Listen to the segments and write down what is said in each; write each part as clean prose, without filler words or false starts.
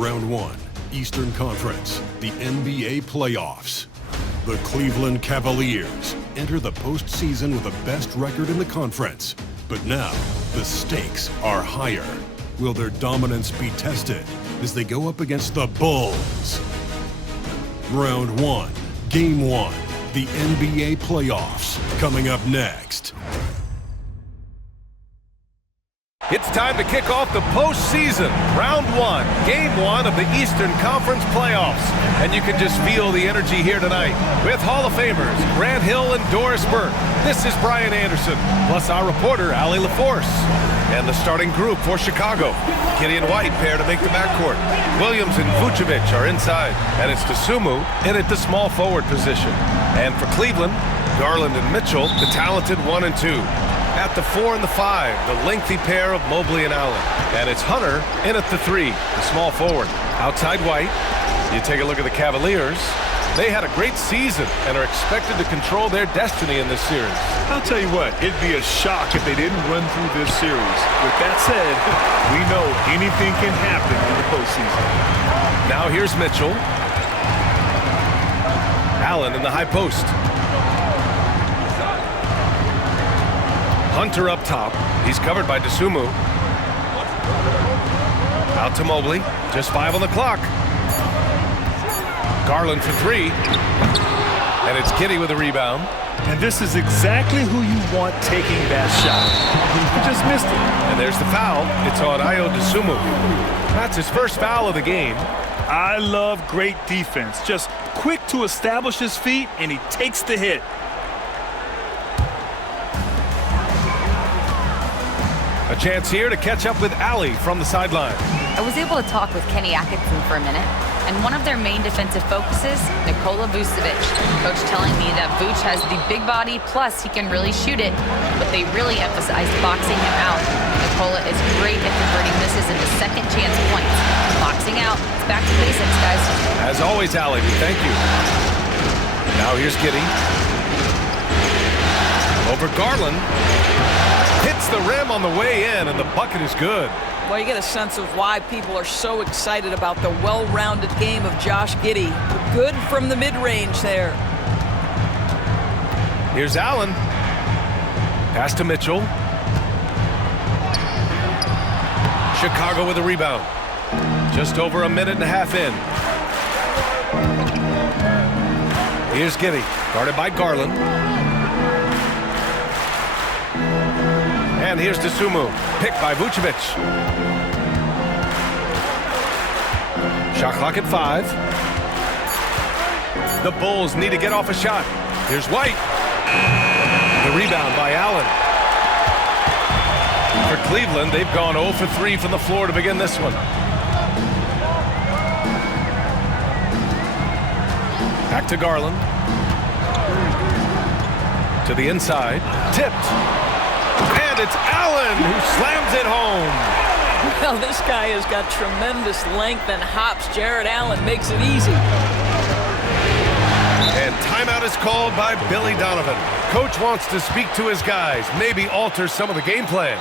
Round 1, Eastern Conference, the NBA playoffs. The Cleveland Cavaliers enter the postseason with the best record in the conference. But now, the stakes are higher. Will their dominance be tested as they go up against the Bulls? Round 1, Game 1, the NBA playoffs, coming up next. It's time to kick off the postseason, Round 1, Game 1 of the Eastern Conference playoffs. And you can just feel the energy here tonight with Hall of Famers Grant Hill and Doris Burke. This is Brian Anderson, plus our reporter, Allie LaForce. And the starting group for Chicago. Gideon White pair to make the backcourt. Williams and Vucevic are inside. And it's Dosunmu in at the small forward position. And for Cleveland, Garland and Mitchell, the talented 1 and 2. At the 4 and the 5, the lengthy pair of Mobley and Allen. And it's Hunter in at the 3, the small forward. Outside White, you take a look at the Cavaliers. They had a great season and are expected to control their destiny in this series. I'll tell you what, it'd be a shock if they didn't run through this series. With that said, we know anything can happen in the postseason. Now here's Mitchell. Allen in the high post. Hunter up top. He's covered by Dosunmu. Out to Mobley. Just 5 on the clock. Garland for 3. And it's Giddey with a rebound. And this is exactly who you want taking that shot. He just missed it. And there's the foul. It's on Ayo Dosunmu. That's his first foul of the game. I love great defense. Just quick to establish his feet, and he takes the hit. A chance here to catch up with Allie from the sideline. I was able to talk with Kenny Atkinson for a minute, and one of their main defensive focuses, Nikola Vucevic. Coach telling me that Vuce has the big body, plus he can really shoot it, but they really emphasized boxing him out. Nikola is great at converting misses into second chance points. Boxing out, it's back to basics, guys. As always, Allie, we thank you. Now here's Giddey. Over Garland. Hits the rim on the way in, and the bucket is good. Well, you get a sense of why people are so excited about the well-rounded game of Josh Giddey. Good from the mid-range there. Here's Allen. Pass to Mitchell. Chicago with a rebound. Just over a minute and a half in. Here's Giddey, guarded by Garland. And here's Dosunmu, picked by Vucevic. Shot clock at 5. The Bulls need to get off a shot. Here's White. The rebound by Allen. For Cleveland, they've gone 0 for 3 from the floor to begin this one. Back to Garland. To the inside. Tipped. And it's Allen who slams it home. Well, this guy has got tremendous length and hops. Jared Allen makes it easy. And timeout is called by Billy Donovan. Coach wants to speak to his guys, maybe alter some of the game plan.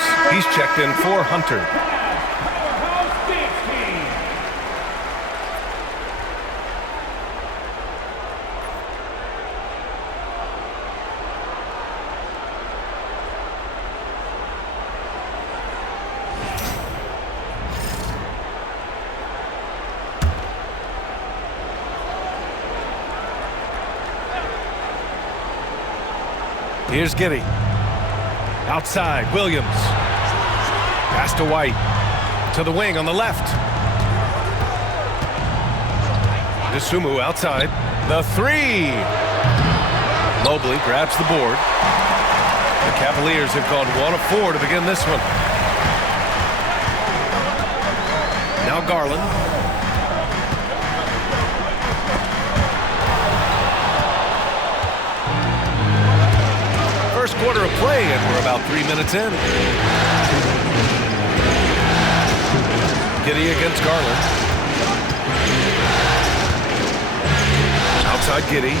Struce. He's checked in for Hunter. Here's Giddy. Outside, Williams. Pass to White. To the wing on the left. DeSumo outside. The three. Mobley grabs the board. The Cavaliers have gone 1 of 4 to begin this one. Now Garland. First quarter of play, and we're about 3 minutes in. Giddy against Garland. Outside Giddy.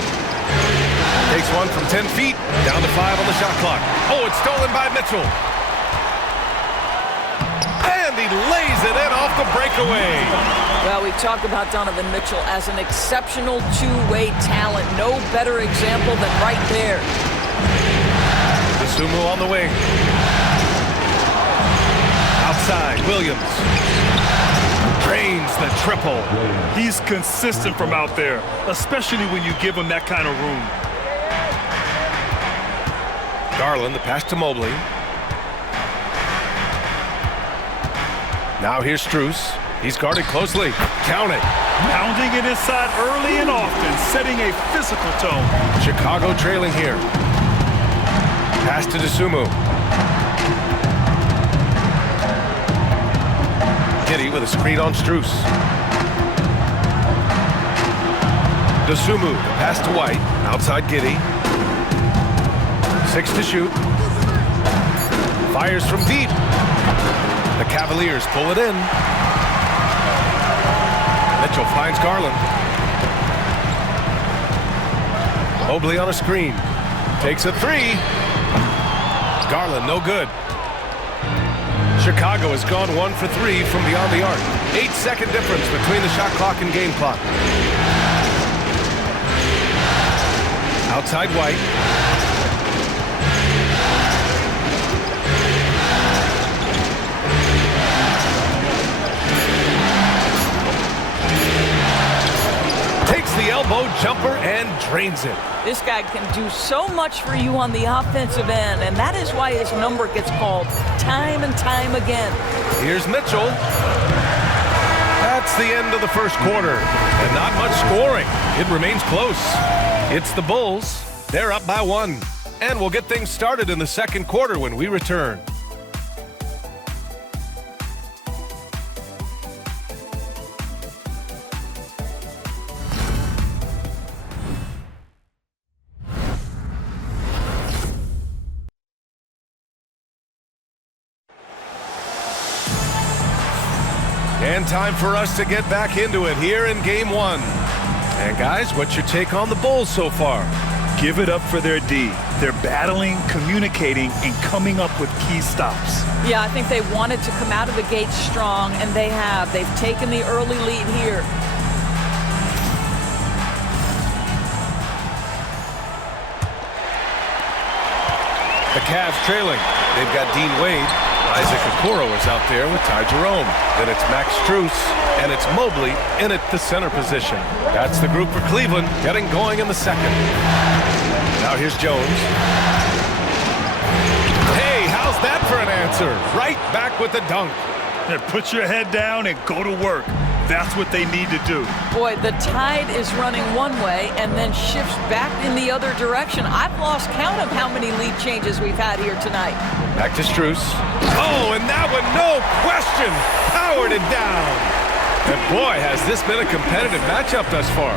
Takes one from 10 feet. Down to 5 on the shot clock. Oh, it's stolen by Mitchell. And he lays it in off the breakaway. Well, we talked about Donovan Mitchell as an exceptional two-way talent. No better example than right there. Sumo on the wing. Outside, Williams. Drains the triple. He's consistent from out there, especially when you give him that kind of room. Garland, the pass to Mobley. Now here's Struce. He's guarded closely. Count it. Pounding it inside early and often, setting a physical tone. Chicago trailing here. Pass to DeSumo. Giddy with a screen on Struce. DeSumo, pass to White. Outside Giddy. 6 to shoot. Fires from deep. The Cavaliers pull it in. Mitchell finds Garland. Mobley on a screen. Takes a three. Garland, no good. Chicago has gone 1 for 3 from beyond the arc. 8-second difference between the shot clock and game clock. Outside White. Takes the elbow jumper and drains it. This guy can do so much for you on the offensive end, and that is why his number gets called time and time again. Here's Mitchell. That's the end of the first quarter, and not much scoring. It remains close. It's the Bulls. They're up by 1, and we'll get things started in the second quarter when we return. And time for us to get back into it here in Game 1. And guys, what's your take on the Bulls so far? Give it up for their D. They're battling, communicating, and coming up with key stops. Yeah, I think they wanted to come out of the gate strong, and they have. They've taken the early lead here. The Cavs trailing. They've got Dean Wade. Isaac Okoro is out there with Ty Jerome. Then it's Max Struce, and it's Mobley in at the center position. That's the group for Cleveland, getting going in the second. Now here's Jones. Hey, how's that for an answer? Right back with the dunk. Put your head down and go to work. That's what they need to do. Boy, the tide is running one way and then shifts back in the other direction. I've lost count of how many lead changes we've had here tonight. Back to Struce. Oh, and that one, no question, powered it down. And boy, has this been a competitive matchup thus far.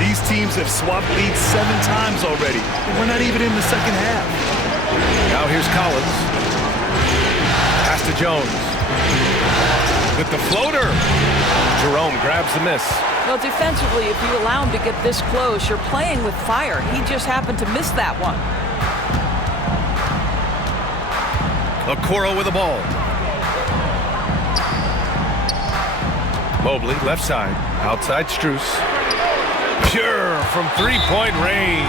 These teams have swapped leads 7 times already. We're not even in the second half. Now here's Collins. Pass to Jones. With the floater. Jerome grabs the miss. Well, defensively, if you allow him to get this close, you're playing with fire. He just happened to miss that one. Okoro with the ball. Mobley, left side. Outside Strus. Pure from three-point range.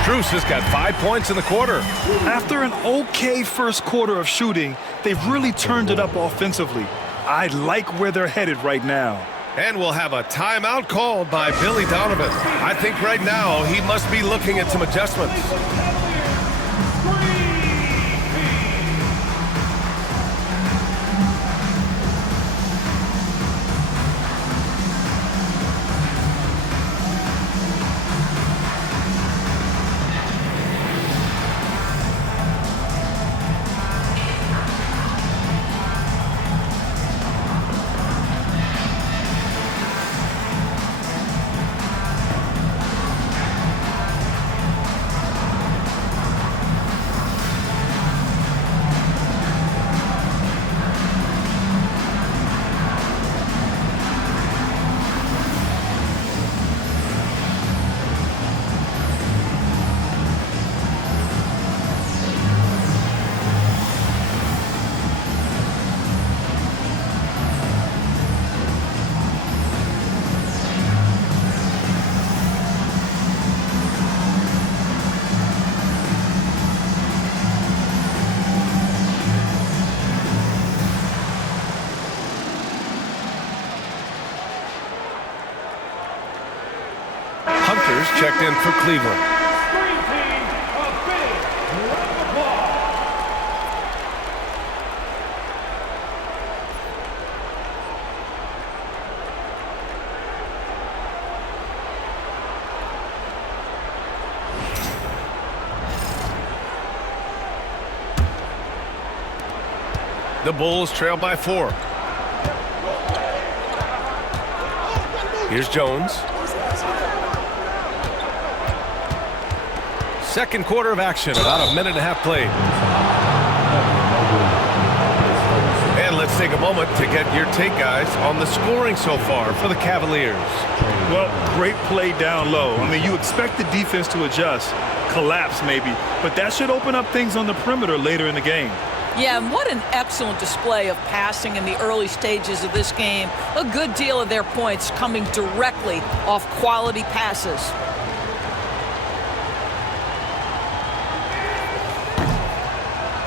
Strus has got 5 points in the quarter. After an okay first quarter of shooting, they've really turned it up offensively. I like where they're headed right now. And we'll have a timeout called by Billy Donovan. I think right now he must be looking at some adjustments. Checked in for Cleveland. The Bulls trail by 4. Here's Jones. Second quarter of action, about a minute and a half played. And let's take a moment to get your take, guys, on the scoring so far for the Cavaliers. Well, great play down low. I mean, you expect the defense to adjust, collapse maybe, but that should open up things on the perimeter later in the game. Yeah, and what an excellent display of passing in the early stages of this game. A good deal of their points coming directly off quality passes.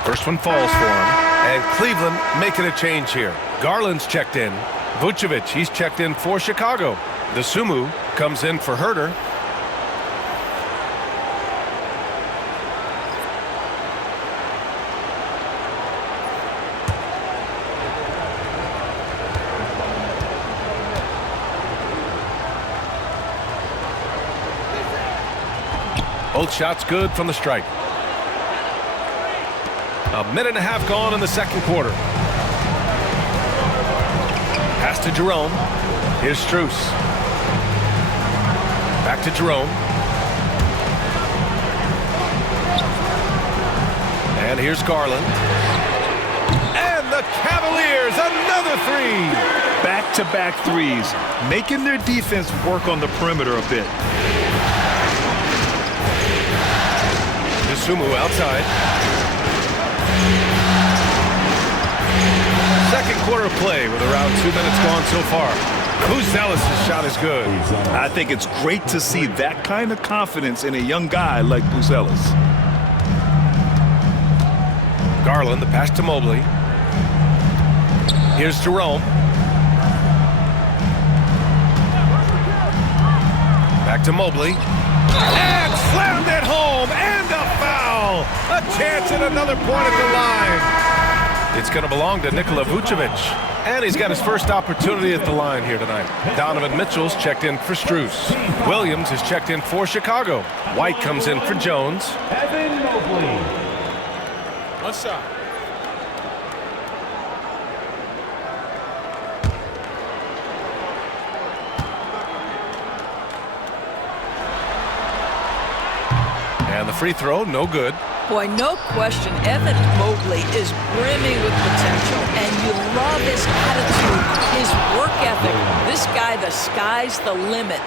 First one falls for him, and Cleveland making a change here. Garland's checked in. Vucevic, he's checked in for Chicago. The Sumu comes in for Herter. Both shots good from the stripe. A minute and a half gone in the second quarter. Pass to Jerome. Here's Strus. Back to Jerome. And here's Garland. And the Cavaliers, another three. Back-to-back threes, making their defense work on the perimeter a bit. Sumu outside. Second quarter of play with around 2 minutes gone so far. Buzelis' shot is good. I think it's great to see that kind of confidence in a young guy like Buzelis. Garland, the pass to Mobley. Here's Jerome. Back to Mobley. And slammed it home. And a foul. A chance at another point at the line. It's going to belong to Nikola Vucevic. And he's got his first opportunity at the line here tonight. Donovan Mitchell's checked in for Strus. Williams is checked in for Chicago. White comes in for Jones. Evan Mobley. What's up? And the free throw, no good. Boy, no question, Evan Mobley is brimming with potential, and you love his attitude, his work ethic. This guy, the sky's the limit.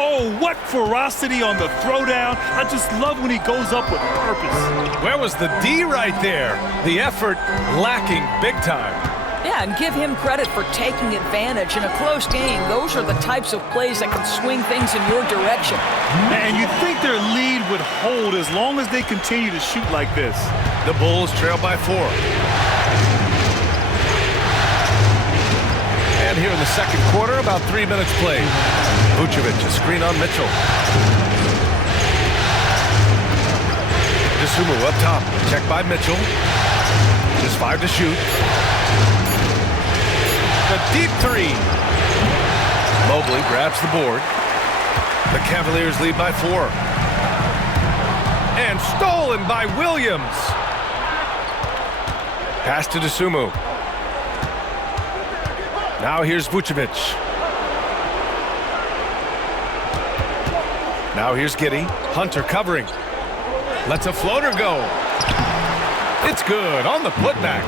Oh, what ferocity on the throwdown. I just love when he goes up with purpose. Where was the D right there? The effort lacking big time. Yeah, and give him credit for taking advantage. In a close game, those are the types of plays that can swing things in your direction. And you think their lead would hold as long as they continue to shoot like this. The Bulls trail by 4. And here in the second quarter, about 3 minutes played. Vucevic, a screen on Mitchell. Dosunmu up top, checked by Mitchell. Just 5 to shoot. The deep 3. Mobley grabs the board. The Cavaliers lead by 4. And stolen by Williams. Pass to Dosunmu. Now here's Vucevic. Now here's Giddey. Hunter covering. Lets a floater go. It's good on the putback.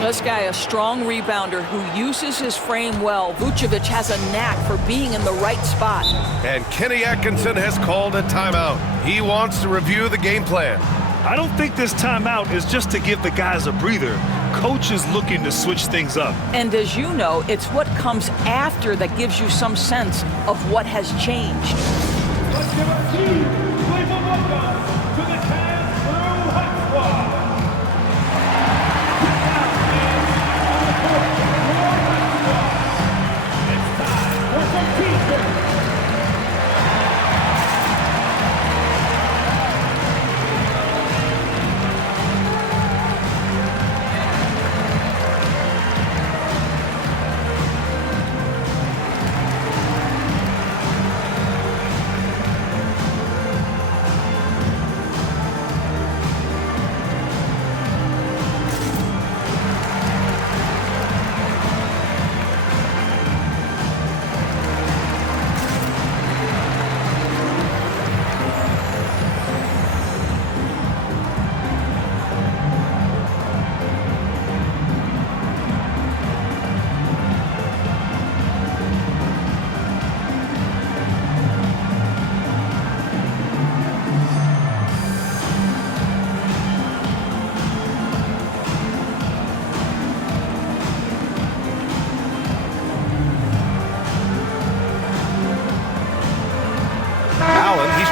This guy, a strong rebounder who uses his frame well. Vucevic has a knack for being in the right spot. And Kenny Atkinson has called a timeout. He wants to review the game plan. I don't think this timeout is just to give the guys a breather. Coach is looking to switch things up. And as you know, it's what comes after that gives you some sense of what has changed. Let's give our team play for welcome to the Cavs Crew Hot Squad. It's time for some teamwork.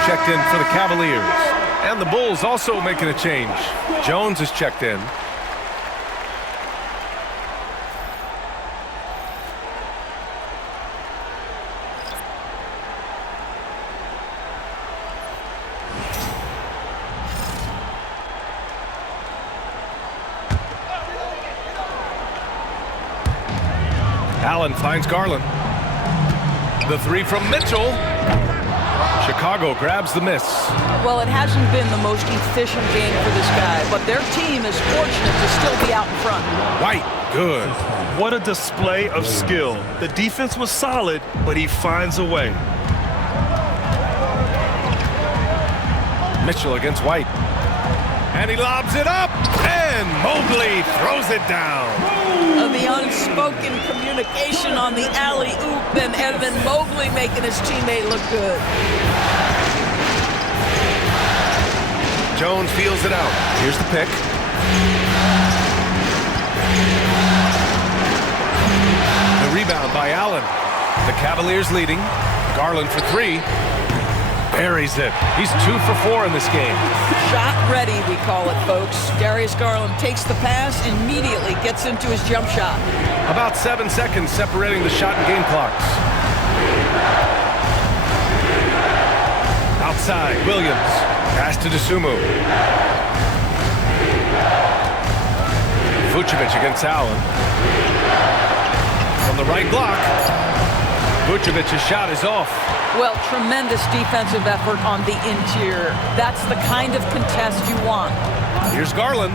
Checked in for the Cavaliers. And the Bulls also making a change. Jones is checked in. Allen finds Garland. The 3 from Mitchell. Chicago grabs the miss. Well, it hasn't been the most efficient game for this guy, but their team is fortunate to still be out in front. White, good. What a display of skill. The defense was solid, but he finds a way. Mitchell against White. And he lobs it up, and Mobley throws it down. The unspoken communication on the alley-oop, and Evan Mobley making his teammate look good. Jones feels it out. Here's the pick. The rebound by Allen. The Cavaliers leading. Garland for 3. Buries it. He's 2 for 4 in this game. Shot ready, we call it, folks. Darius Garland takes the pass, immediately gets into his jump shot. About 7 seconds separating the shot and game clocks. Outside, Williams. Pass to Dosunmu. Vucevic against Allen. From the right block. Vucevic's shot is off. Well, tremendous defensive effort on the interior. That's the kind of contest you want. Here's Garland.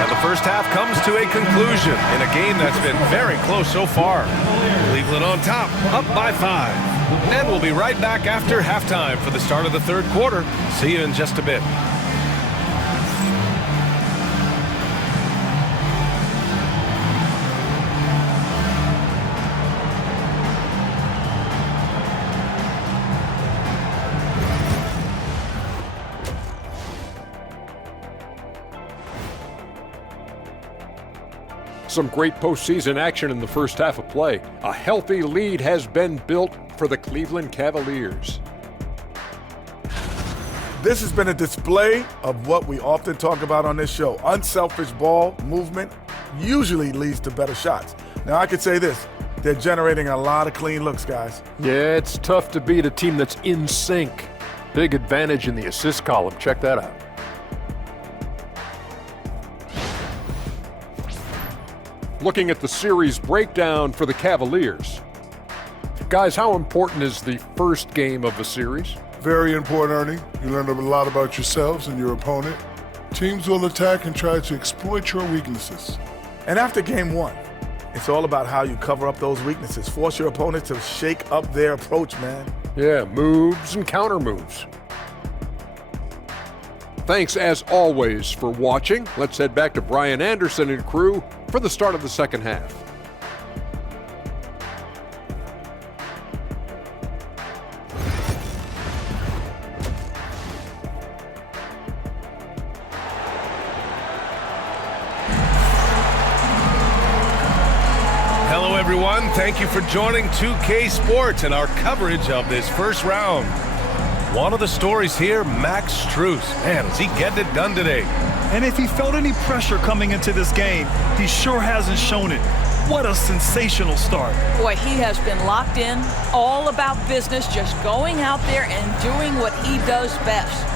And the first half comes to a conclusion in a game that's been very close so far. Cleveland on top, up by 5. And we'll be right back after halftime for the start of the third quarter. See you in just a bit. Some great postseason action in the first half of play. A healthy lead has been built for the Cleveland Cavaliers. This has been a display of what we often talk about on this show. Unselfish ball movement usually leads to better shots. Now, I could say this. They're generating a lot of clean looks, guys. Yeah, it's tough to beat a team that's in sync. Big advantage in the assist column. Check that out. Looking at the series breakdown for the Cavaliers. Guys, how important is the first game of the series? Very important, Ernie. You learn a lot about yourselves and your opponent. Teams will attack and try to exploit your weaknesses. And after game one, it's all about how you cover up those weaknesses. Force your opponent to shake up their approach, man. Yeah, moves and counter moves. Thanks as always for watching. Let's head back to Brian Anderson and crew for the start of the second half. Hello, everyone. Thank you for joining 2K Sports and our coverage of this first round. One of the stories here, Max Strus. Man, is he getting it done today? And if he felt any pressure coming into this game, he sure hasn't shown it. What a sensational start. Boy, he has been locked in, all about business, just going out there and doing what he does best.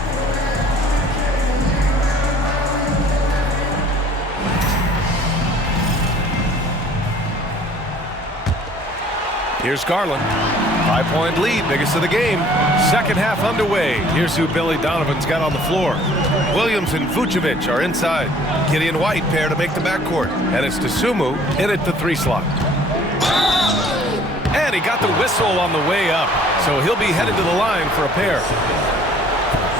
Here's Garland. 5-point lead, biggest of the game. Second half underway. Here's who Billy Donovan's got on the floor. Williams and Vucevic are inside. Gideon White pair to make the backcourt. And it's Dosunmu in at the 3 slot. And he got the whistle on the way up. So he'll be headed to the line for a pair.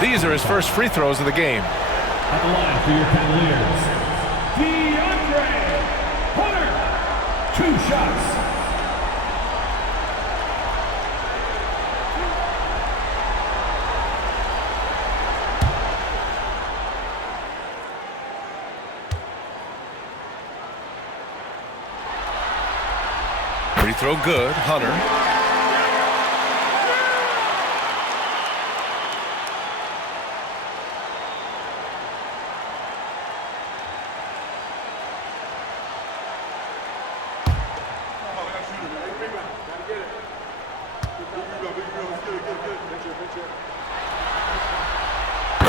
These are his first free throws of the game. At the line for your Cavaliers, DeAndre Hunter. 2 shots. Free throw good, Hunter.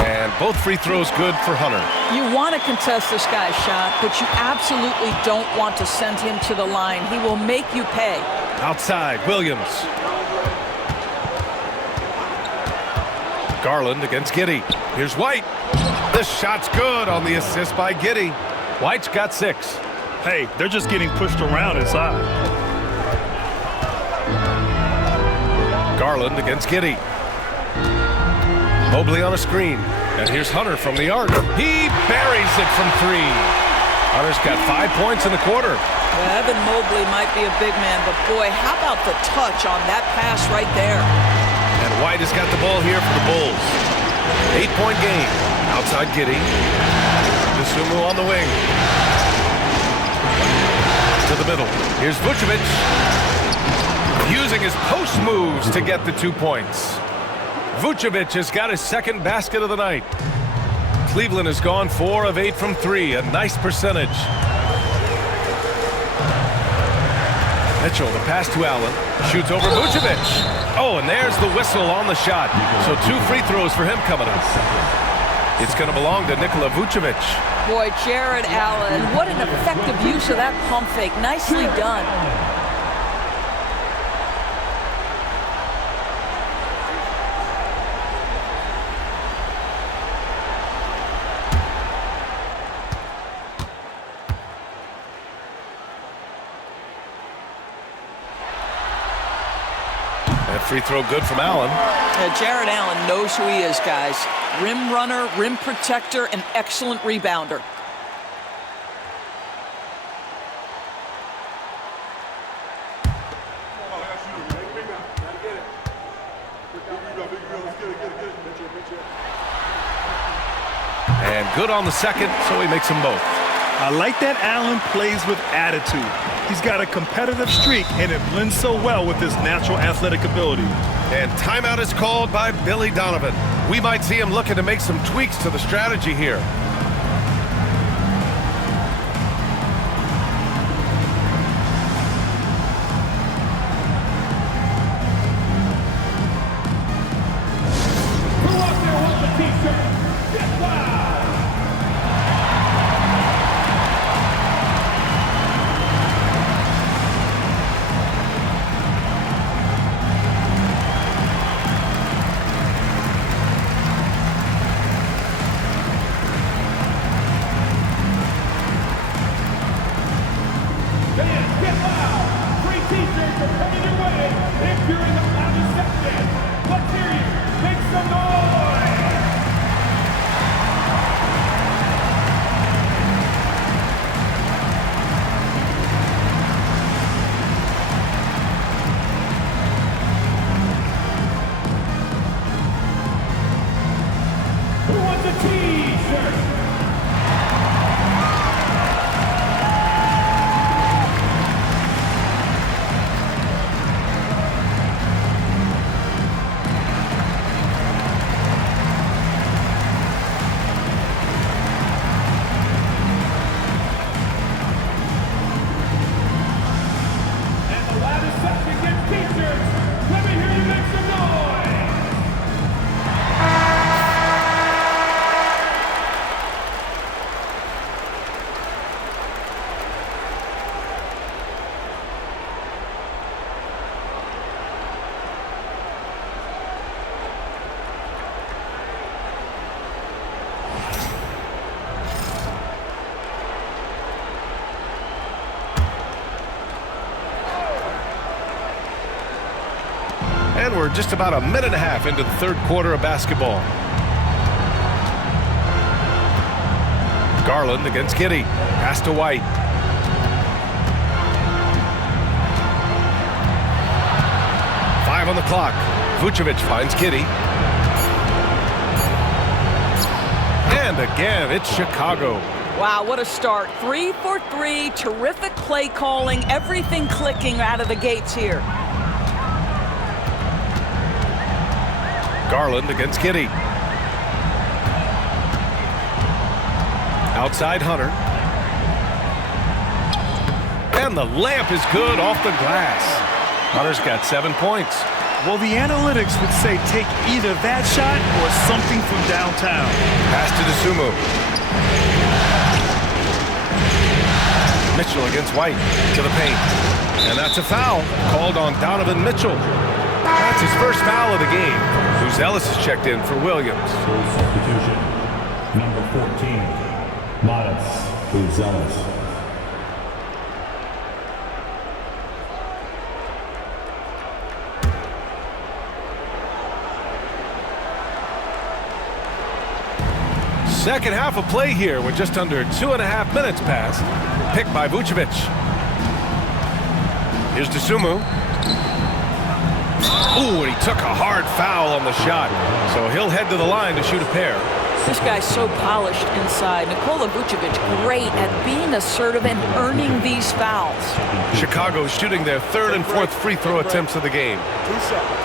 And both free throws good for Hunter. You want to contest this guy's shot, but you absolutely don't want to send him to the line. He will make you pay. Outside, Williams. Garland against Giddey. Here's White. This shot's good on the assist by Giddey. White's got 6. Hey, they're just getting pushed around inside. Garland against Giddey. Mobley on a screen. And here's Hunter from the arc. He buries it from 3. Hunter's got 5 points in the quarter. Well, Evan Mobley might be a big man, but boy, how about the touch on that pass right there? And White has got the ball here for the Bulls. 8-point game. Outside Giddey. Dosunmu on the wing. To the middle. Here's Vucevic. Using his post moves to get the 2 points. Vucevic has got his second basket of the night. Cleveland has gone 4 of 8 from 3, a nice percentage. Mitchell, the pass to Allen, shoots over Vucevic. Oh, and there's the whistle on the shot. So 2 free throws for him coming up. It's going to belong to Nikola Vucevic. Boy, Jared Allen, what an effective use of that pump fake. Nicely done. That free throw good from Allen. Jared Allen knows who he is, guys. Rim runner, rim protector, and excellent rebounder. And good on the second, so he makes them both. I like that Allen plays with attitude. He's got a competitive streak, and it blends so well with his natural athletic ability. And timeout is called by Billy Donovan. We might see him looking to make some tweaks to the strategy here. Who out there wants a t-shirt? Get loud! Fans, get loud! Free t-shirts are coming your way if you're in the loudest section. Let's hear you. Make some noise! Who wants a t-shirt? And the loudest section gets t-shirts. Let me hear you make some noise! And we're just about a minute and a half into the third quarter of basketball. Garland against Giddey. Pass to White. Five on the clock. Vucevic finds Giddey. And again, it's Chicago. Wow, what a start. 3 for 3, terrific play calling, everything clicking out of the gates here. Garland against Giddey. Outside Hunter. And the layup is good off the glass. Hunter's got 7 points. Well, the analytics would say take either that shot or something from downtown. Pass to Dosunmu. Mitchell against White to the paint. And that's a foul called on Donovan Mitchell. That's his first foul of the game. Ellis is checked in for Williams. Full substitution. Number 14, Matas Ellis. Second half of play here with just under 2.5 minutes passed. Picked by Vucevic. Here's Dosunmu. Ooh, and he took a hard foul on the shot. So he'll head to the line to shoot a pair. This guy's so polished inside. Nikola Vucevic, great at being assertive and earning these fouls. Chicago shooting their third and fourth free throw attempts of the game. 2 seconds.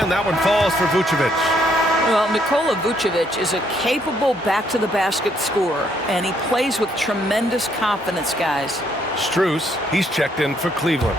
And that one falls for Vucevic. Well, Nikola Vucevic is a capable back-to-the-basket scorer, and he plays with tremendous confidence, guys. Strus, he's checked in for Cleveland.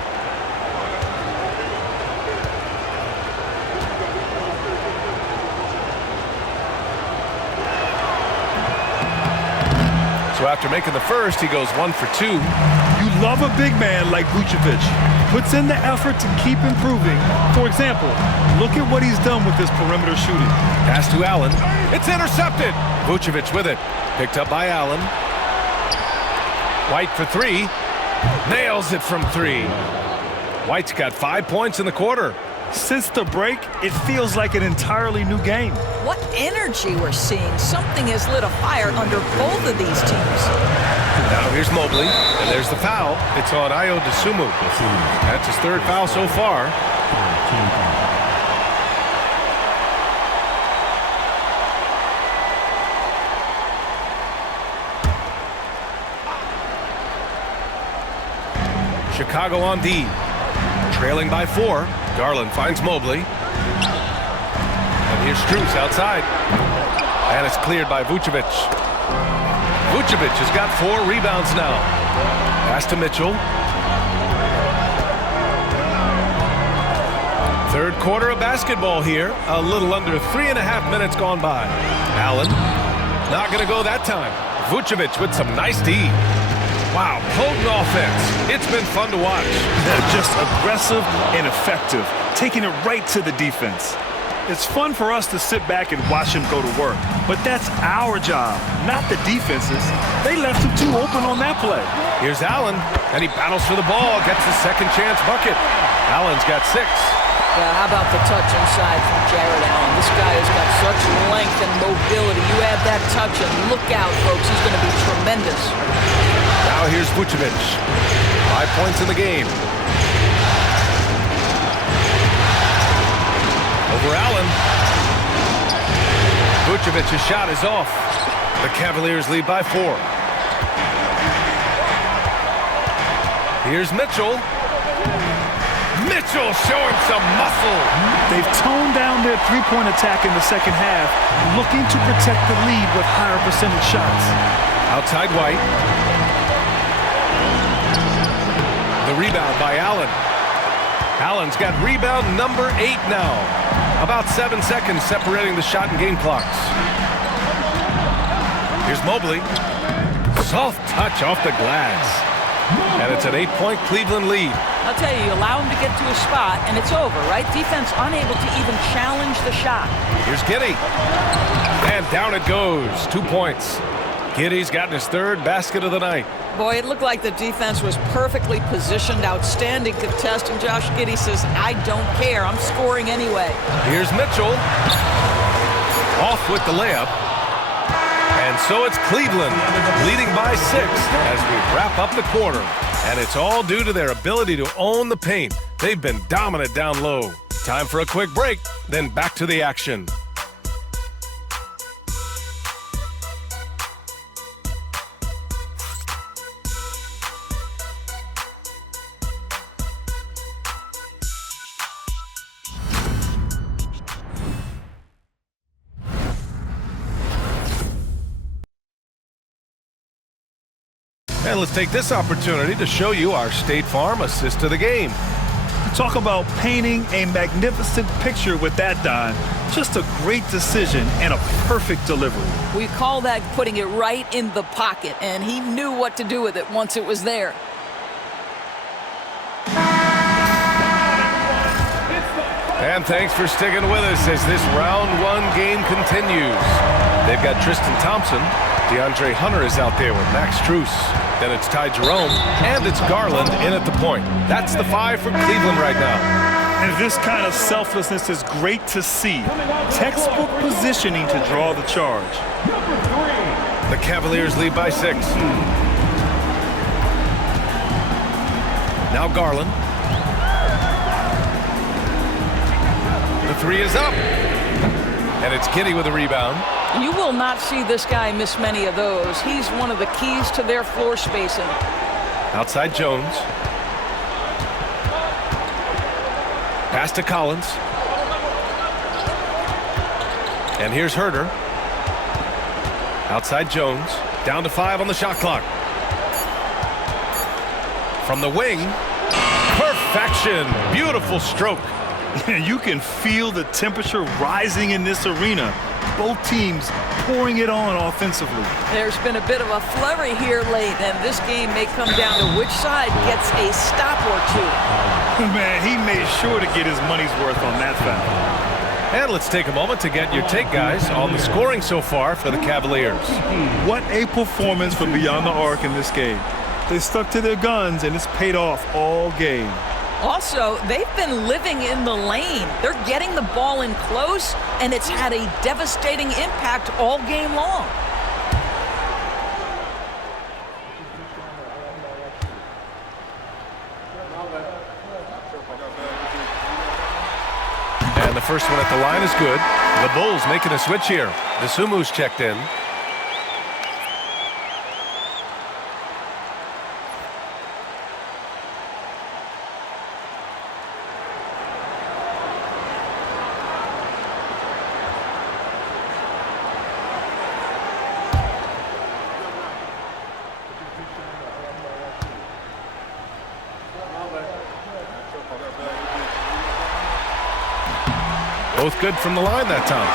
So after making the first, he goes 1 for 2. You love a big man like Vucevic. Puts in the effort to keep improving. For example, look at what he's done with his perimeter shooting. Pass to Allen. It's intercepted. Vucevic with it. Picked up by Allen. White for 3. Nails it from 3. White's got 5 points in the quarter. Since the break, it feels like an entirely new game. What energy we're seeing. Something has lit a fire under both of these teams. Now here's Mobley, and there's the foul. It's on Ayo Dosunmu. That's his third foul so far. Chicago on D. Trailing by 4. Garland finds Mobley. And here's Strus outside. And it's cleared by Vucevic. Vucevic has got 4 rebounds now. Pass to Mitchell. Third quarter of basketball here. A little under 3.5 minutes gone by. Allen. Not going to go that time. Vucevic with some nice D. Wow, potent offense. It's been fun to watch. They're just aggressive and effective, taking it right to the defense. It's fun for us to sit back and watch him go to work, but that's our job, not the defense's. They left him too open on that play. Here's Allen, and he battles for the ball, gets his second chance bucket. Allen's got 6. Yeah, how about the touch inside from Jared Allen? This guy has got such length and mobility. You add that touch, and look out, folks. He's going to be tremendous. Now here's Vucevic. 5 points in the game. Over Allen. Vucevic's shot is off. The Cavaliers lead by 4. Here's Mitchell. Mitchell showing some muscle. They've toned down their three-point attack in the second half, looking to protect the lead with higher percentage shots. Outside White. The rebound by Allen. Allen's got rebound number 8 now. About 7 seconds separating the shot and game clocks. Here's Mobley. Soft touch off the glass. And it's an 8-point Cleveland lead. I'll tell you, you allow him to get to a spot, and it's over, right? Defense unable to even challenge the shot. Here's Giddey. And down it goes. 2 points. Giddey's gotten his 3rd basket of the night. Boy, it looked like the defense was perfectly positioned. Outstanding contest, and Josh Giddey says, I don't care. I'm scoring anyway. Here's Mitchell. Off with the layup. And so it's Cleveland leading by 6 as we wrap up the quarter. And it's all due to their ability to own the paint. They've been dominant down low. Time for a quick break, then back to the action. And let's take this opportunity to show you our State Farm assist to the game. Talk about painting a magnificent picture with that, Don. Just a great decision and a perfect delivery. We call that putting it right in the pocket, and he knew what to do with it once it was there. And thanks for sticking with us as this round 1 game continues. They've got Tristan Thompson. DeAndre Hunter is out there with Max Strus. Then it's Ty Jerome, and it's Garland in at the point. That's the 5 for Cleveland right now. And this kind of selflessness is great to see. Textbook positioning to draw the charge. The Cavaliers lead by 6. Now Garland. The 3 is up. And it's Giddey with a rebound. You will not see this guy miss many of those. He's one of the keys to their floor spacing. Outside Jones. Pass to Collins. And here's Herter. Outside Jones. Down to 5 on the shot clock. From the wing. Perfection. Beautiful stroke. You can feel the temperature rising in this arena. Both teams pouring it on offensively. There's been a bit of a flurry here late, and this game may come down to which side gets a stop or 2. Man, he made sure to get his money's worth on that foul. And let's take a moment to get your take, guys, on the scoring so far for the Cavaliers. What a performance from beyond the arc in this game. They stuck to their guns, and it's paid off all game. Also, they've been living in the lane. They're getting the ball in close, and it's had a devastating impact all game long. the first one at the line is good. The Bulls making a switch here. Desumu's checked in. Both good from the line that time.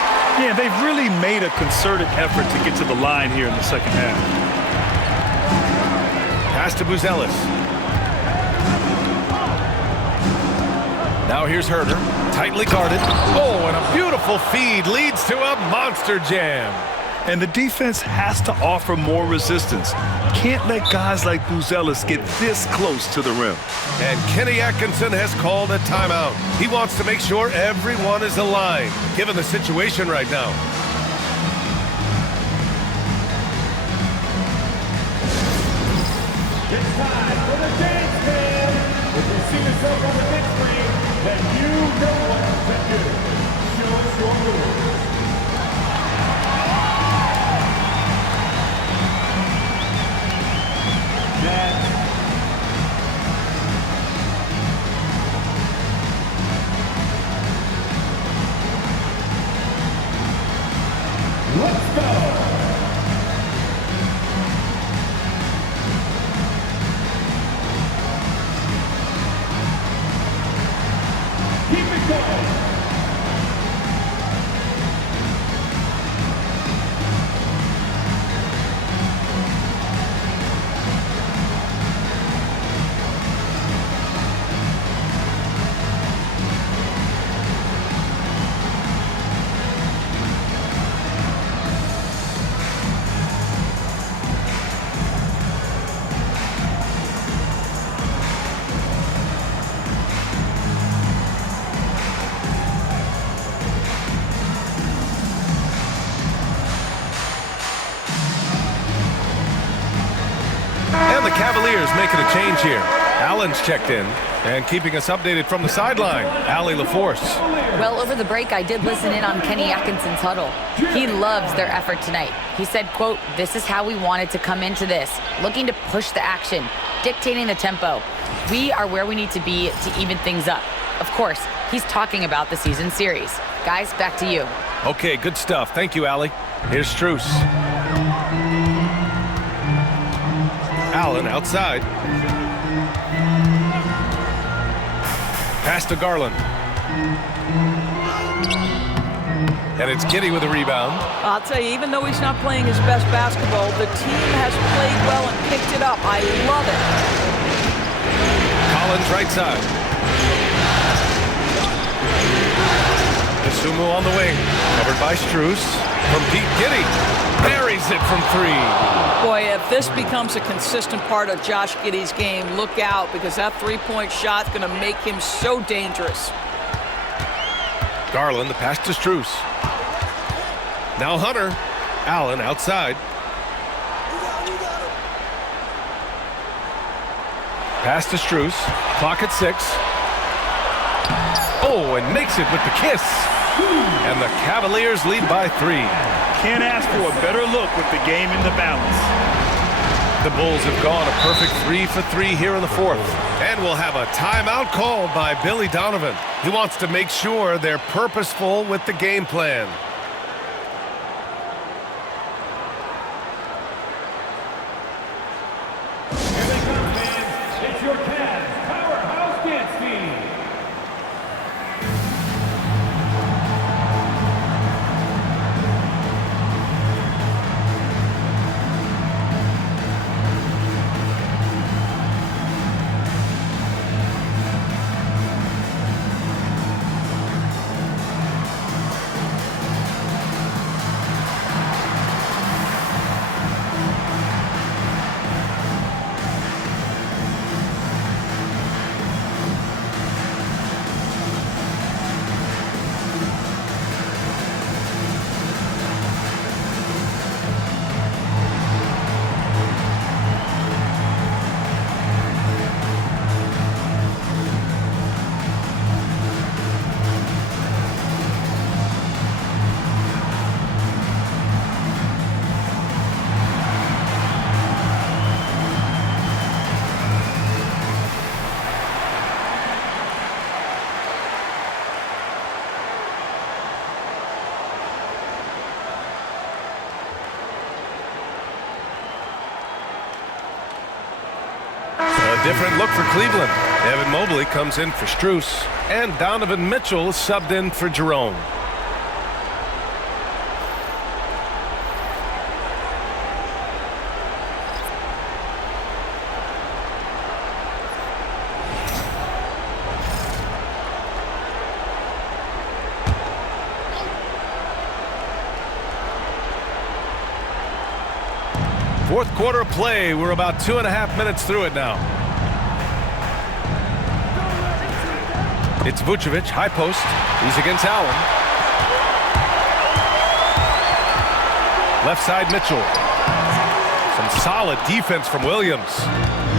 Yeah, they've really made a concerted effort to get to the line here in the second half. Pass to Buzelis. Now here's Herter. Tightly guarded. Oh, and a beautiful feed leads to a monster jam. And the defense has to offer more resistance. Can't let guys like Buzelis get this close to the rim. And Kenny Atkinson has called a timeout. He wants to make sure everyone is aligned, given the situation right now. It's time for the dance cam. If you see yourself on the big screen, then you know what to do. Show us your moves. Let's go! Keep it going! And the Cavaliers making a change here. Allen's checked in and keeping us updated from the sideline. Allie LaForce. Well, over the break, I did listen in on Kenny Atkinson's huddle. He loves their effort tonight. He said, quote, "This is how we wanted to come into this, looking to push the action, dictating the tempo. We are where we need to be to even things up." Of course, he's talking about the season series. Guys, back to you. Okay, good stuff. Thank you, Allie. Here's Strus. Allen outside. Pass to Garland. And it's Giddey with a rebound. I'll tell you, even though he's not playing his best basketball, the team has played well and picked it up. I love it. Collins right side. Dosunmu on the wing. Covered by Strus. From Pete Giddey. Buries it from three. Boy, if this becomes a consistent part of Josh Giddey's game, look out, because that three-point shot's going to make him so dangerous. Garland, the pass to Strus. Now Hunter. Allen outside. Pass to Strus. Clock at 6. Oh, and makes it with the kiss. And the Cavaliers lead by 3. Can't ask for a better look with the game in the balance. The Bulls have gone a perfect 3 for 3 here in the fourth. And we'll have a timeout called by Billy Donovan. He wants to make sure they're purposeful with the game plan. Here they come, fans. It's your Cavs Powerhouse Dance Team. different look for Cleveland. Evan Mobley comes in for Strus, and Donovan Mitchell is subbed in for Jerome. Fourth quarter of play. We're about 2.5 minutes through it now. It's Vucevic, high post. He's against Allen. Left side, Mitchell. Some solid defense from Williams.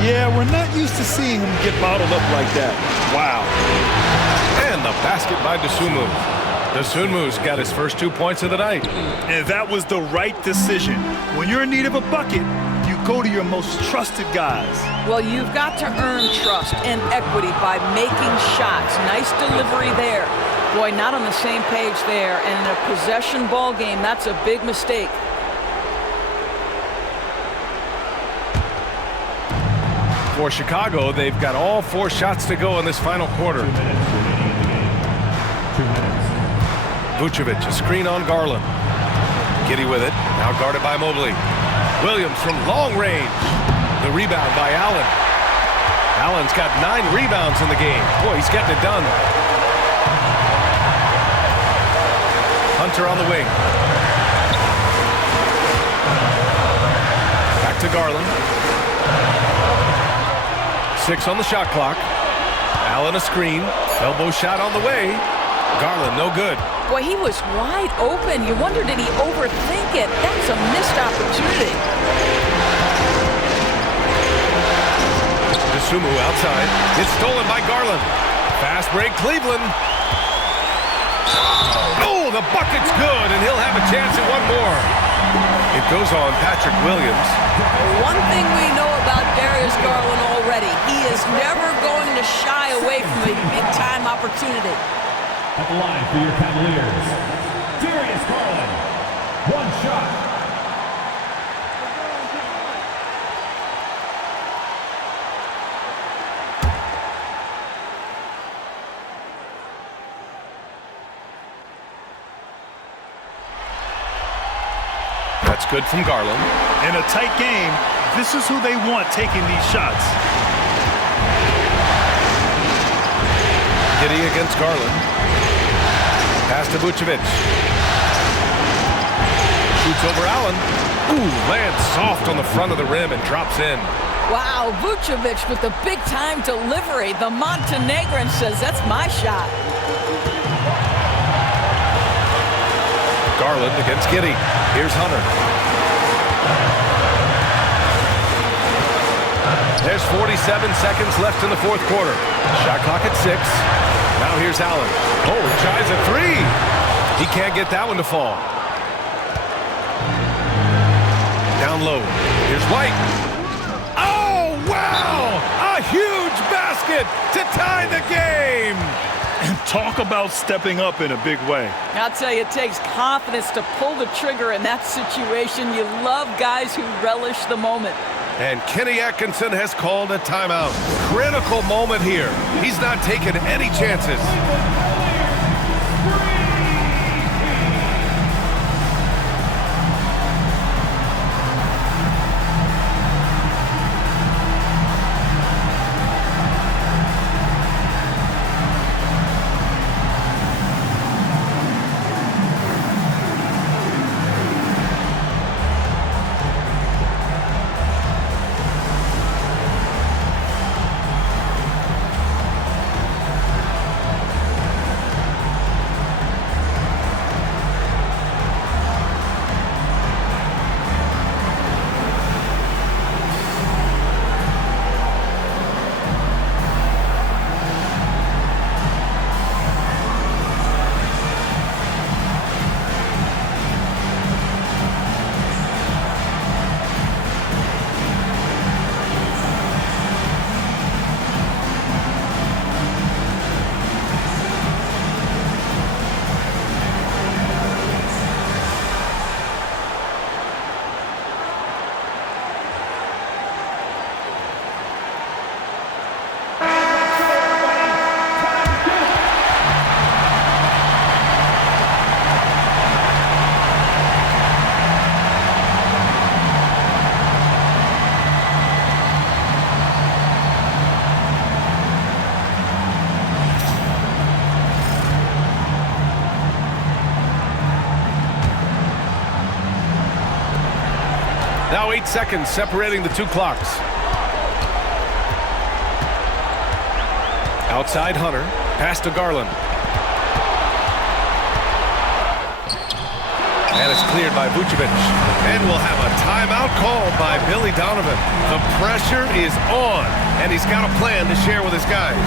Yeah, we're not used to seeing him get bottled up like that. Wow. And the basket by Dosunmu. Dosunmu's got his first 2 points of the night. And that was the right decision. When you're in need of a bucket, you go to your most trusted guys. Well, you've got to earn trust and equity by making shots. Nice delivery there. Boy, not on the same page there. And in a possession ball game, that's a big mistake. For Chicago, they've got all 4 shots to go in this final quarter. 2 minutes remaining in the game. 2 minutes. Vucevic, a screen on Garland. Giddy with it, now guarded by Mobley. Williams from long range. The rebound by Allen. Allen's got 9 rebounds in the game. Boy, he's getting it done. Hunter on the wing. Back to Garland. 6 on the shot clock. Allen a screen. Elbow shot on the way. Garland, no good. Boy, he was wide open. You wonder, did he overthink it? That's a missed opportunity. Dosunmu outside. It's stolen by Garland. Fast break, Cleveland. Oh, the bucket's good, and he'll have a chance at one more. It goes on Patrick Williams. One thing we know about Darius Garland already, he is never going to shy away from a big-time opportunity. At the line for your Cavaliers, Darius Garland. 1 shot. That's good from Garland. In a tight game, this is who they want taking these shots. Giddy against Garland. Pass to Vucevic. Shoots over Allen. Ooh, lands soft on the front of the rim and drops in. Wow, Vucevic with the big-time delivery. The Montenegrin says, that's my shot. Garland against Giddy. Here's Hunter. There's 47 seconds left in the fourth quarter. Shot clock at 6. Now here's Allen. Oh, he tries a 3. He can't get that one to fall. Down low. Here's White. Oh, wow! A huge basket to tie the game! And talk about stepping up in a big way. I'll tell you, it takes confidence to pull the trigger in that situation. You love guys who relish the moment. And Kenny Atkinson has called a timeout. Critical moment here. He's not taking any chances. Now 8 seconds separating the two clocks. Outside Hunter. Pass to Garland. And it's cleared by Vucevic. And we'll have a timeout called by Billy Donovan. The pressure is on, and he's got a plan to share with his guys.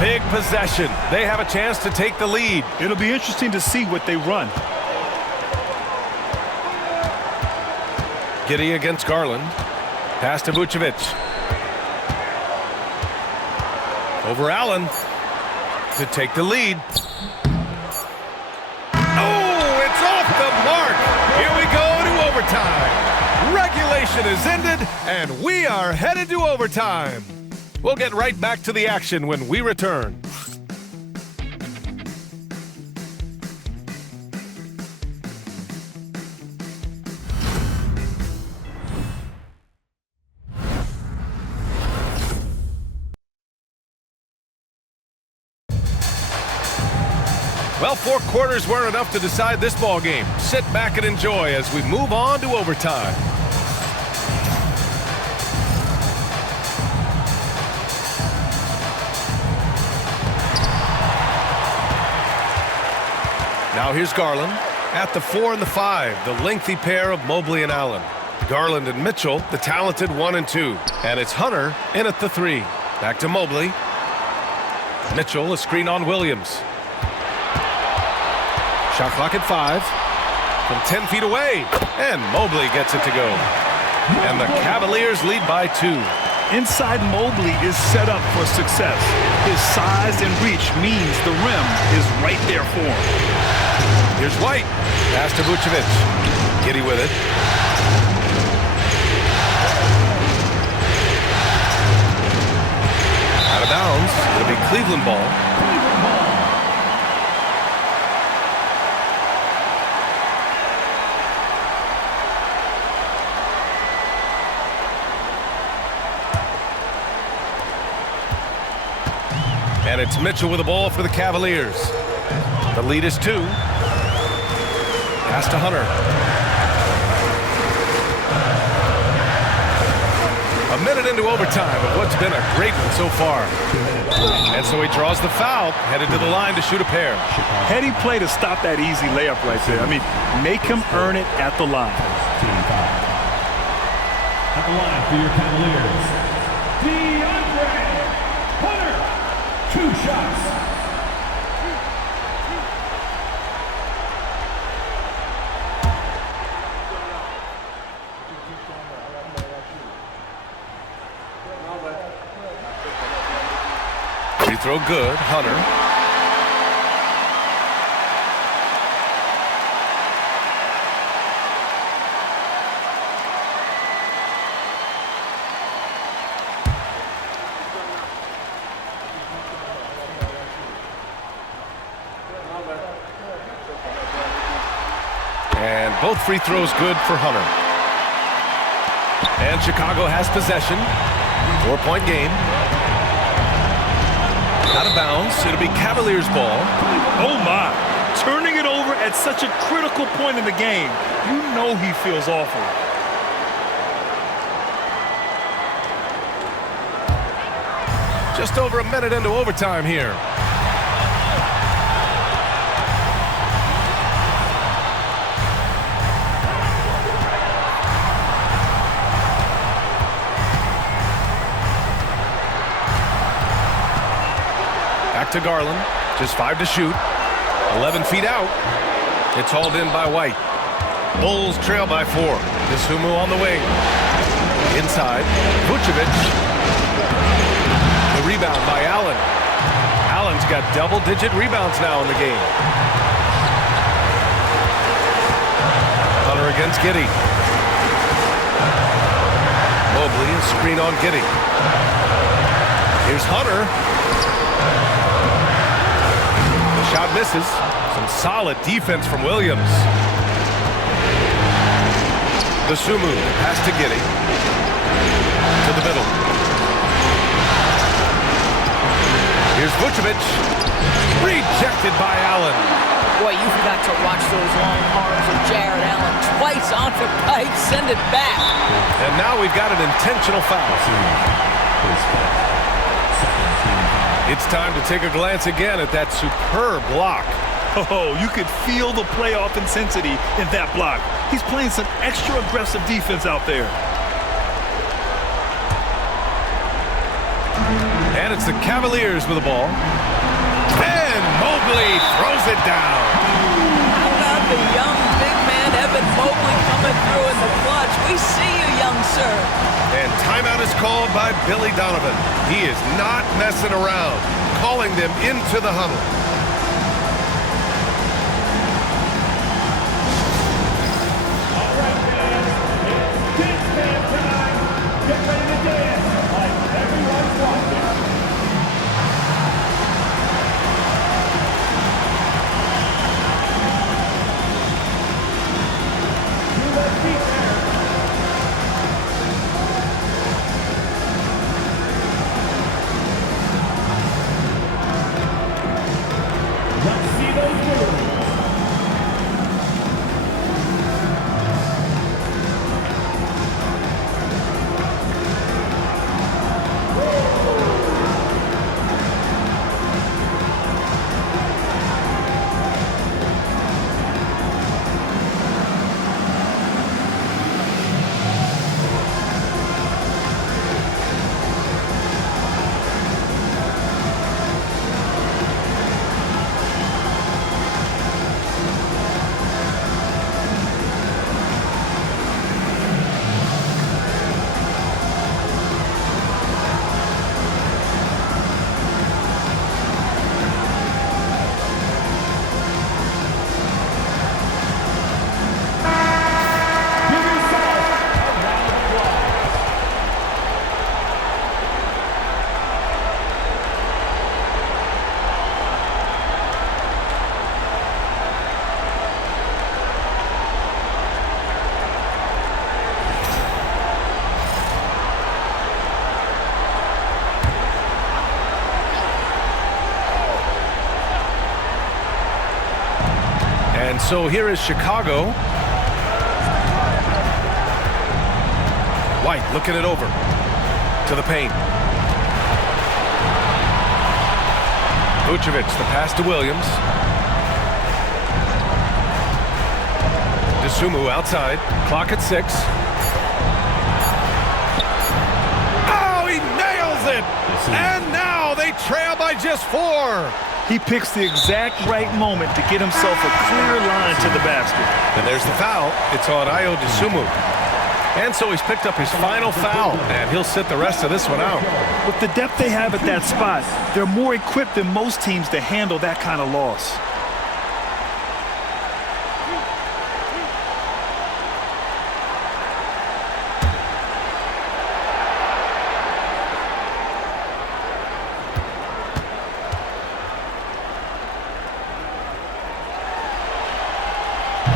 Big possession. They have a chance to take the lead. It'll be interesting to see what they run. Giddey against Garland. Pass to Vucevic. Over Allen to take the lead. Oh, it's off the mark. Here we go to overtime. Regulation is ended, and we are headed to overtime. We'll get right back to the action when we return. Well, 4 quarters weren't enough to decide this ball game. Sit back and enjoy as we move on to overtime. Now here's Garland at the 4 and the 5, the lengthy pair of Mobley and Allen. Garland and Mitchell, the talented 1 and 2. And it's Hunter in at the 3. Back to Mobley. Mitchell, a screen on Williams. Shot clock at 5. From 10 feet away. And Mobley gets it to go. And the Cavaliers lead by 2. Inside Mobley is set up for success. His size and reach means the rim is right there for him. Here's White. Pass to Vucevic. Giddey with it. Out of bounds. It'll be Cleveland ball. And it's Mitchell with the ball for the Cavaliers. The lead is 2. Pass to Hunter. A minute into overtime of what's been a great one so far. And so he draws the foul, headed to the line to shoot a pair. Heady play to stop that easy layup right there. I mean, make him earn it at the line. At the line for your Cavaliers, Hunter. 2 shots. Free throw good, Hunter. Both free throws good for Hunter. And Chicago has possession. 4-point game. Out of bounds. It'll be Cavaliers ball. Oh, my. Turning it over at such a critical point in the game. You know he feels awful. Just over a minute into overtime here. Back to Garland. Just 5 to shoot. 11 feet out. It's hauled in by White. Bulls trail by 4. Dosunmu on the wing. Inside. Vucevic. The rebound by Allen. Allen's got double-digit rebounds now in the game. Hunter against Giddey. Mobley, a screen on Giddey. Here's Hunter. The shot misses. Some solid defense from Williams. Dosunmu pass to Giddey. To the middle. Here's Vucevic. Rejected by Allen. Boy, you've got to watch those long arms of Jared Allen. Twice on the pipe, send it back. And now we've got an intentional foul. It's time to take a glance again at that superb block. Oh, you could feel the playoff intensity in that block. He's playing some extra aggressive defense out there. And it's the Cavaliers with the ball. And Mobley throws it down. How about the young big man Evan Mobley coming through in the clutch? We see you, young sir. And timeout is called by Billy Donovan. He is not messing around, calling them into the huddle. All right, fans, it's dance band time. Get ready to dance like everyone's watching. You let's be there. Let's see those moves. And so here is Chicago. White looking it over to the paint. Vucevic, the pass to Williams. Dosunmu outside. Clock at 6. Oh, he nails it! And now they trail by just 4. He picks the exact right moment to get himself a clear line to the basket. And there's the foul. It's on Ayo Dosunmu. And so he's picked up his final foul, and he'll sit the rest of this one out. With the depth they have at that spot, they're more equipped than most teams to handle that kind of loss.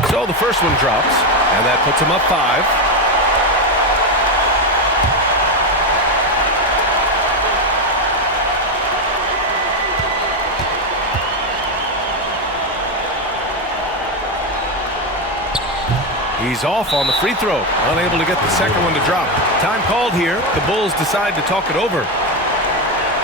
So So the first one drops, and that puts them up 5. He's off on the free throw, unable to get the second one to drop. Time called here. The Bulls decide to talk it over.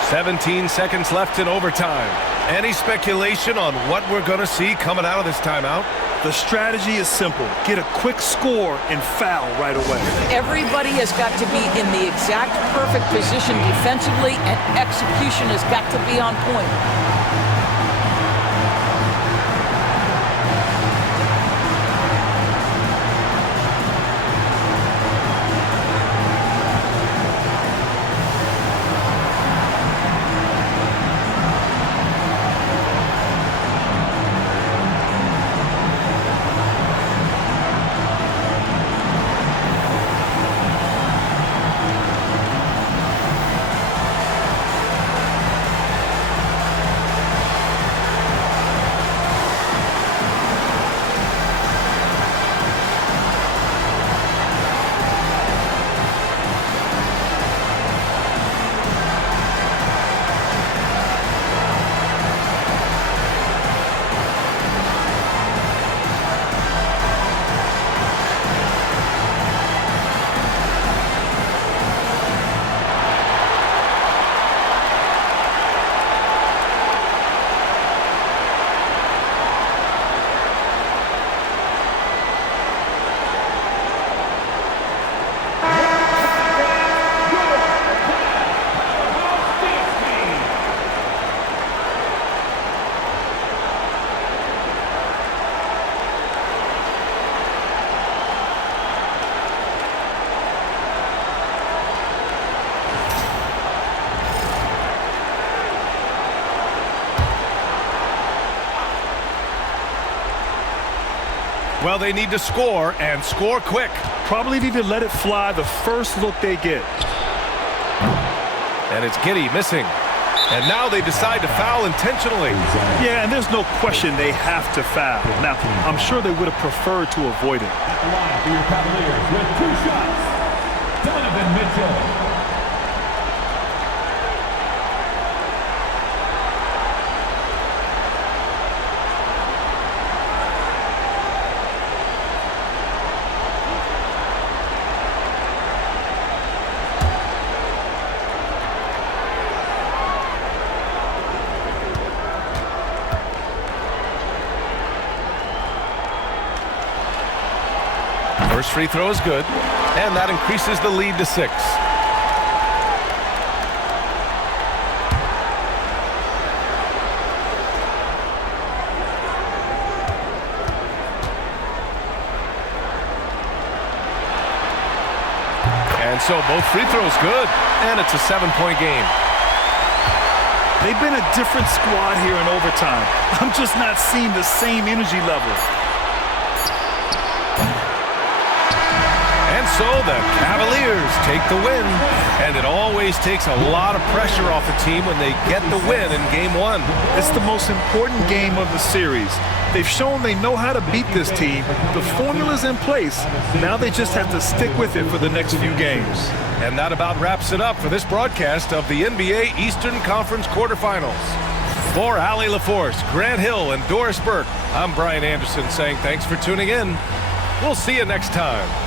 17 seconds left in overtime. Any speculation on what we're going to see coming out of this timeout? The strategy is simple. Get a quick score and foul right away. Everybody has got to be in the exact perfect position defensively, and execution has got to be on point. Well, they need to score, and score quick. Probably need to let it fly the first look they get. And it's Giddey missing. And now they decide to foul intentionally. Yeah, and there's no question they have to foul. Now, I'm sure they would have preferred to avoid it. At the line for your Cavaliers with 2 shots, Donovan Mitchell. First free throw is good, and that increases the lead to 6. And so both free throws good, and it's a 7-point game. They've been a different squad here in overtime. I'm just not seeing the same energy level. So the Cavaliers take the win, and it always takes a lot of pressure off the team when they get the win in Game 1. It's the most important game of the series. They've shown they know how to beat this team. The formula's in place. Now they just have to stick with it for the next few games. And that about wraps it up for this broadcast of the NBA Eastern Conference quarterfinals. For Allie LaForce, Grant Hill, and Doris Burke, I'm Brian Anderson saying thanks for tuning in. We'll see you next time.